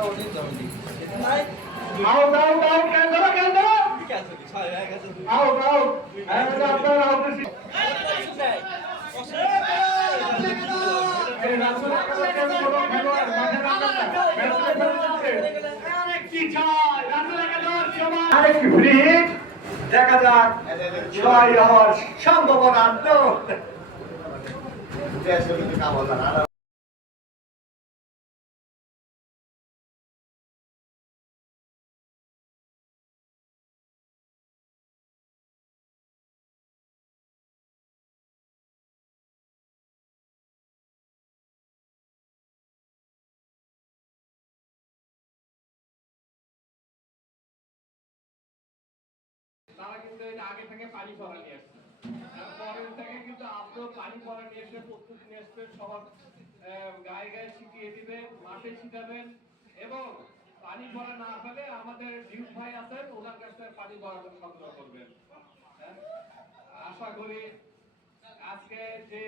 Out out out cancel out out আপনার out আরেকটি free hit দেখা যাক ছয় হওয়ার সম্ভাবনা তো তারা কিন্তু এটা আগে থেকে পানি ভরা নিয়ে আসছে, পরের থেকে কিন্তু আপনিও পানি ভরা নিয়ে এসে প্রস্তুতি নিয়ে আসবেন, সবার গায়ে গায়ে ছিটিয়ে দিবেন, মাঠে ছিটাবেন এবং পানি ভরা না হলে আমাদের ডিউক ভাই আছেন, ওনার কাছে পানি ভরানোর সংগ্রহ করবেন। আশা করি আজকে যে